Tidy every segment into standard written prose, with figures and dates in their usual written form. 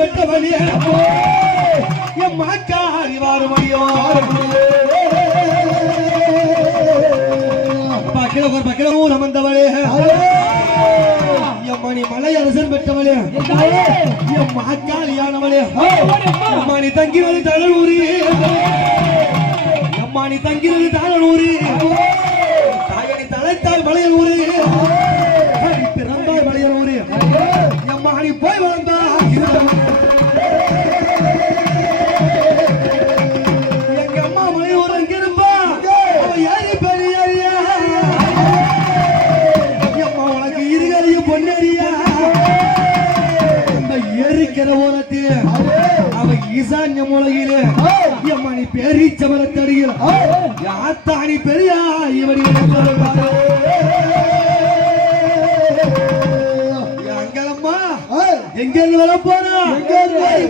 அரசன் பெற்றவனே என் மாக்காரி வாருமடியோ பக்கில ஊர் அமர்ந்தவளே எம்மணி மலை அரசன் பெற்றவளே என் மாக்காளியானவளே எம்மானி தங்கினது தழலூரி எம்மானி தங்கினது தழலூரி தாயணி தலைத்தாய் மலையலூரி பிறந்தாய் மலையலூரி எம்மானி போய் வந்தா எங்க அம்மா மலையூர் அங்க இருப்பா அவ யாரி பெரியாரியா எம்மா உனக்கு இருகரையும் பொன்னறியா அந்த எரிக்கிற ஓரத்தில் அவ ஈசான்ய மூலையிலே எம்மணி பேரீச்ச மரத்தடியில் யாத்தாணி பெரியா இவடி அங்கம்மா எங்க வர போறா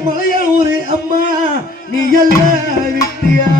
மலையாள ஊரு அம்மா நீ எல்ல விட்டியா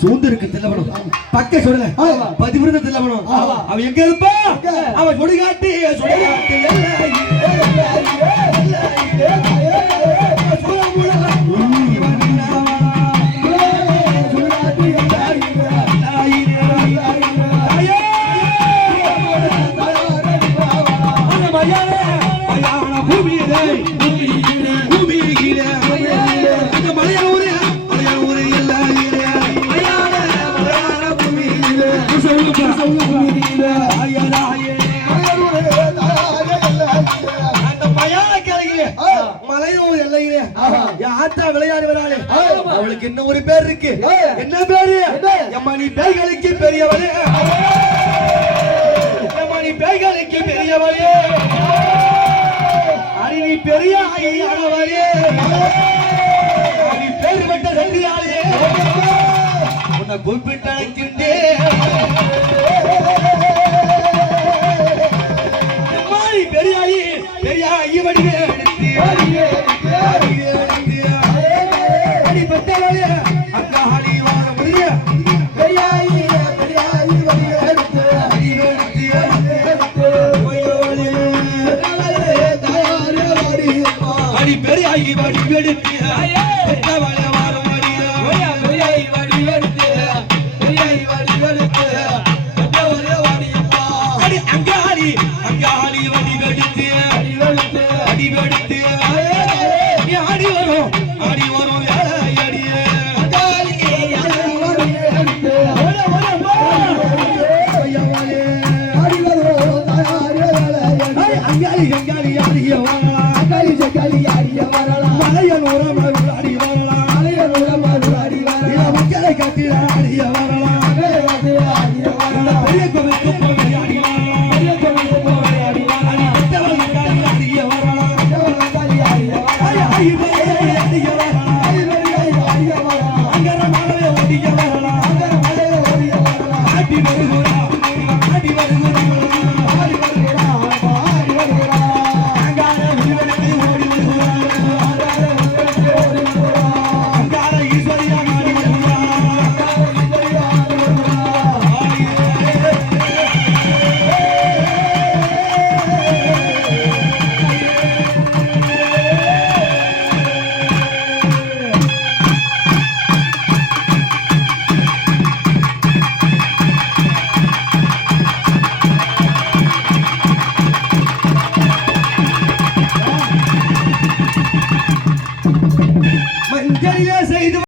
சூந்தருக்கு தெல்லவனும் பக்க சொல்லல பதிவிருந்த தெல்லவனும் அவன் எங்க இருப்பா அவன் சுடுகாட்டி அவளுக்கு என்ன ஒரு பேர் இருக்கு என்ன பேரு எம்மணி பேய்களுக்கு பெரியவளே எம்மணி பேய்களுக்கு பெரியவளே அரி பெரிய ஐயானவளே அரி பேர் பெற்ற சந்தியாளே உன்னை குறிப்பிட்டு அழைக்கின்றேன்